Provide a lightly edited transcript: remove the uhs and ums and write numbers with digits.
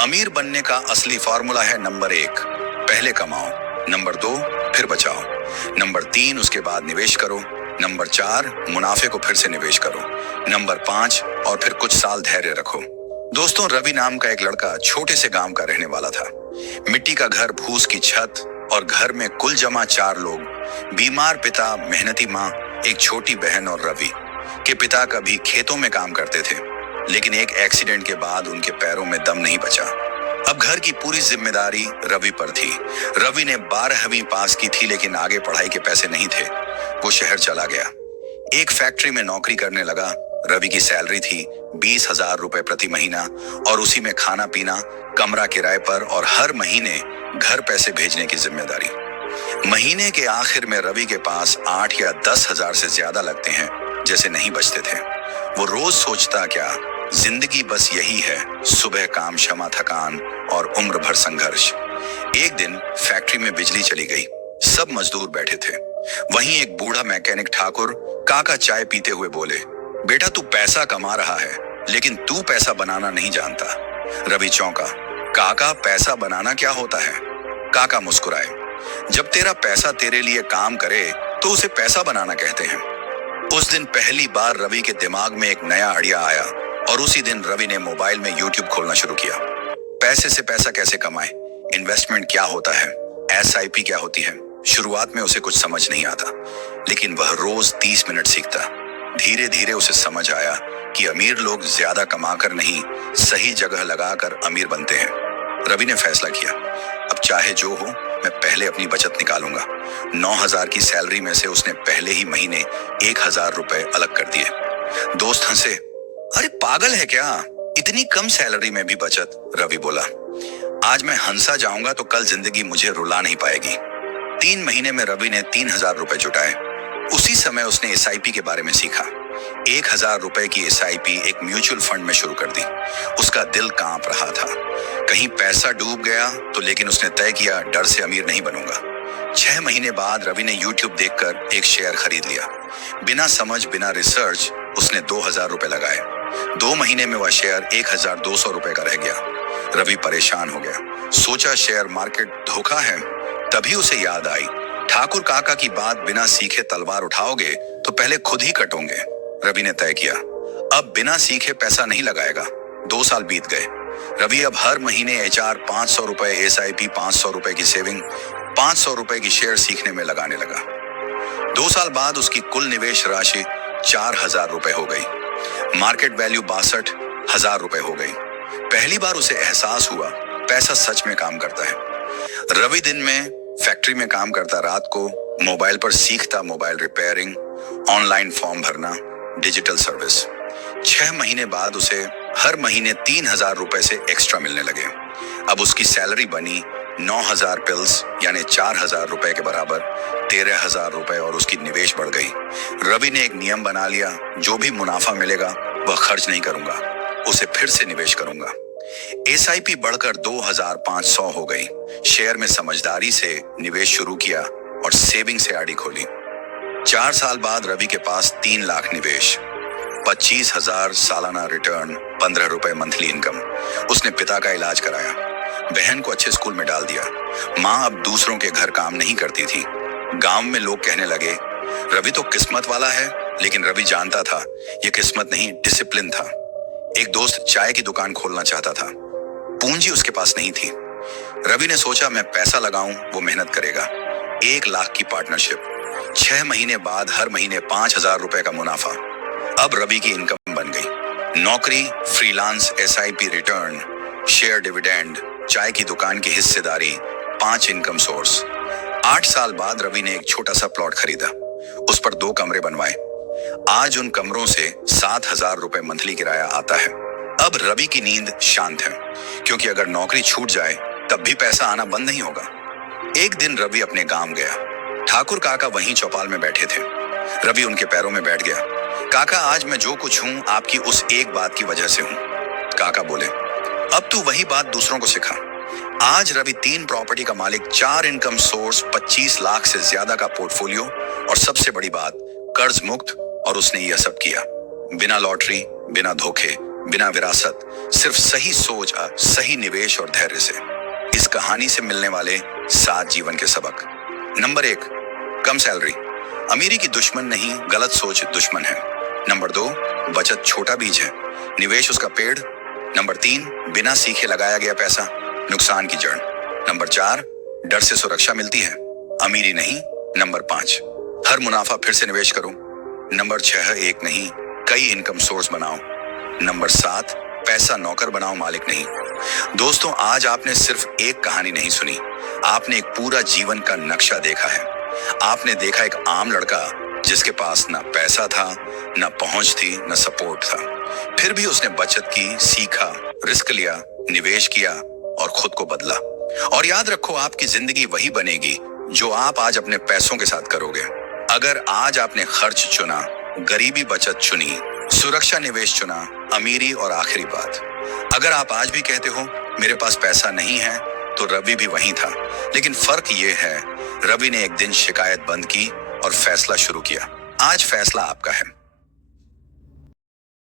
अमीर बनने का असली फॉर्मूला है नंबर 1, पहले कमाओ। नंबर 2, फिर बचाओ। नंबर 3, उसके बाद निवेश करो। नंबर 4, मुनाफे को फिर से निवेश करो। नंबर 5, और फिर कुछ साल धैर्य रखो। दोस्तों, रवि नाम का एक लड़का छोटे से गांव का रहने वाला था। मिट्टी का घर, फूस की छत और घर में कुल जमा 4 लोग। बीमार पिता, मेहनती माँ, एक छोटी बहन और रवि के पिता कभी खेतों में काम करते थे, लेकिन एक एक्सीडेंट के बाद उनके पैरों में दम नहीं बचा। अब घर की पूरी जिम्मेदारी रवि पर थी। रवि ने 12वीं पास की थी, लेकिन आगे पढ़ाई के पैसे नहीं थे। वो शहर चला गया, एक फैक्ट्री में नौकरी करने लगा। रवि की सैलरी थी 20,000 रुपए प्रति महीना, और उसी में खाना पीना, कमरा किराए पर और हर महीने घर पैसे भेजने की जिम्मेदारी। महीने के आखिर में रवि के पास 8 या 10,000 से ज्यादा लगते हैं, जैसे नहीं बचते थे। वो रोज सोचता, क्या जिंदगी बस यही है, सुबह काम, शमा थकान और उम्र भर संघर्ष। एक दिन फैक्ट्री में बिजली चली गई, सब मजदूर बैठे थे। वहीं एक बूढ़ा मैकेनिक ठाकुर काका चाय पीते हुए बोले, बेटा तू पैसा कमा रहा है, लेकिन तू पैसा बनाना नहीं जानता। रवि चौंका, काका पैसा बनाना क्या होता है? काका मुस्कुराए, जब तेरा पैसा तेरे लिए काम करे तो उसे पैसा बनाना कहते हैं। उस दिन पहली बार रवि के दिमाग में एक नया आइडिया आया, और उसी दिन रवि ने मोबाइल में यूट्यूब खोलना शुरू किया। पैसे से पैसा कैसे कमाएं, इन्वेस्टमेंट क्या होता है, SIP क्या होती है। शुरुआत में उसे कुछ समझ नहीं आता, लेकिन वह रोज 30 मिनट सीखता। धीरे धीरे उसे समझ आया कि अमीर लोग ज्यादा कमाकर नहीं, सही जगह लगाकर अमीर बनते हैं। रवि ने फैसला किया, अब चाहे जो हो, मैं पहले अपनी बचत निकालूंगा। 9,000 की सैलरी में से उसने पहले ही महीने 1,000 रुपए अलग कर दिए। दोस्त हंसे, अरे पागल है क्या, इतनी कम सैलरी में भी बचत? रवि बोला, आज मैं हंसा जाऊंगा तो कल जिंदगी मुझे रुला नहीं पाएगी। 3 महीने में रवि ने 3,000 रुपए जुटाए। उसी समय उसने SIP के बारे में सीखा। 1,000 रुपए की SIP एक म्यूचुअल फंड में शुरू कर दी। उसका दिल कांप रहा था, कहीं पैसा डूब गया तो, लेकिन उसने तय किया, डर से अमीर नहीं बनूंगा। 6 महीने बाद रवि ने YouTube देखकर एक शेयर खरीद लिया। बिना समझ, बिना रिसर्च उसने 2,000 रुपए लगाए। 2 महीने में वह शेयर 1,200 रुपए का रह गया। रवि परेशान हो गया, सोचा शेयर मार्केट धोखा है। तभी उसे याद आई, ठाकुर काका की बात, बिना सीखे तलवार उठाओगे तो पहले खुद ही कटोगे। रवि ने तय किया, अब बिना सीखे पैसा नहीं लगाएगा। 2 साल बीत गए। रवि अब हर महीने HR 500 रुपए, SIP 500 रुपए की सेविंग, 500 रुपए की शेयर सीखने में लगाने लगा। 2 साल बाद उसकी कुल निवेश राशि 4,000 रुपए हो गई। मार्केट वैल्यू 62,000 रुपए हो गई। पहली बार उसे एहसास हुआ, पैसा सच में काम करता है। रवि दिन में फैक्ट्री में काम करता, रात को मोबाइल पर सीखता, मोबाइल रिपेयरिंग, ऑनलाइन फॉर्म भरना, डिजिटल सर्विस। 6 महीने बाद उसे हर महीने 3,000 रुपए से एक्स्ट्रा मिलने लगे। अब उसकी सैलरी बनी 9,000 पिल्स, यानी 4,000 रुपए के बराबर, 13,000 रुपए, और उसकी निवेश बढ़ गई। रवि ने एक नियम बना लिया, जो भी मुनाफा मिलेगा वह खर्च नहीं करूंगा, उसे फिर से निवेश करूंगा। SIP बढ़कर 2,500 हो गई। शेयर में समझदारी से निवेश शुरू किया और सेविंग से आड़ी खोली। 4 साल बाद रवि के पास 3 लाख निवेश, 25,000 सालाना रिटर्न, 15 रुपए मंथली इनकम। उसने पिता का इलाज कराया, बहन को अच्छे स्कूल में डाल दिया। माँ अब दूसरों के घर काम नहीं करती थी। गांव में लोग कहने लगे, रवि तो किस्मत वाला है, लेकिन रवि जानता था यह किस्मत नहीं, डिसिप्लिन था। एक दोस्त चाय की दुकान खोलना चाहता था, पूंजी उसके पास नहीं थी। रवि ने सोचा, मैं पैसा लगाऊं, वो मेहनत करेगा। 1 लाख की पार्टनरशिप, 6 महीने बाद हर महीने 5,000 रुपए का मुनाफा। अब रवि की इनकम बन गई। नौकरी, freelance, SIP return, share dividend, चाय की दुकान की हिस्सेदारी, 5 इनकम सोर्स। 8 साल बाद रवि ने एक छोटा सा प्लॉट खरीदा, उस पर 2 कमरे बनवाए। आज उन कमरों से 7,000 रुपए मंथली किराया आता है। अब रवि की नींद शांत है, क्योंकि अगर नौकरी छूट जाए तब भी पैसा आना बंद नहीं होगा। एक दिन रवि अपने गांव गया। ठाकुर काका वहीं चौपाल में बैठे थे। रवि उनके पैरों में बैठ गया। काका, आज मैं जो कुछ हूं आपकी उस एक बात की वजह से हूं। काका बोले, अब तू वही बात दूसरों को सिखा। आज रवि 3 प्रॉपर्टी का मालिक, 4 इनकम सोर्स, 25 लाख से ज्यादा का पोर्टफोलियो, और सबसे बड़ी बात, कर्ज मुक्त। और उसने यह सब किया बिना लॉटरी, बिना धोखे, बिना विरासत, सिर्फ सही सोच, सही निवेश और धैर्य से। इस कहानी से मिलने वाले 7 जीवन के सबक। नंबर 1, कम सैलरी अमीरी की दुश्मन नहीं, गलत सोच दुश्मन है। नंबर 2, बचत छोटा बीज है, निवेश उसका पेड़। नंबर 3, बिना सीखे लगाया गया पैसा नुकसान की जड़। नंबर 4, डर से सुरक्षा मिलती है, अमीरी नहीं। नंबर 5, हर मुनाफा फिर से निवेश करो। नंबर 6, एक नहीं कई इनकम सोर्स बनाओ। नंबर 7, पैसा नौकर बनाओ, मालिक नहीं। दोस्तों, आज आपने सिर्फ एक कहानी नहीं सुनी, आपने एक पूरा जीवन का नक्शा देखा है। आपने देखा एक आम लड़का जिसके पास ना पैसा था, ना पहुंच थी, ना सपोर्ट था, फिर भी उसने बचत की, सीखा, रिस्क लिया, निवेश किया और खुद को बदला। और याद रखो, आपकी जिंदगी वही बनेगी जो आप आज अपने पैसों के साथ करोगे। अगर आज आपने खर्च चुना, गरीबी बचत चुनी, सुरक्षा निवेश चुना, अमीरी और आखिरी बात, अगर आप आज भी कहते हो मेरे पास पैसा नहीं है, तो रवि भी वहीं था। लेकिन फर्क ये है, रवि ने एक दिन शिकायत बंद की और फैसला शुरू किया। आज फैसला आपका है।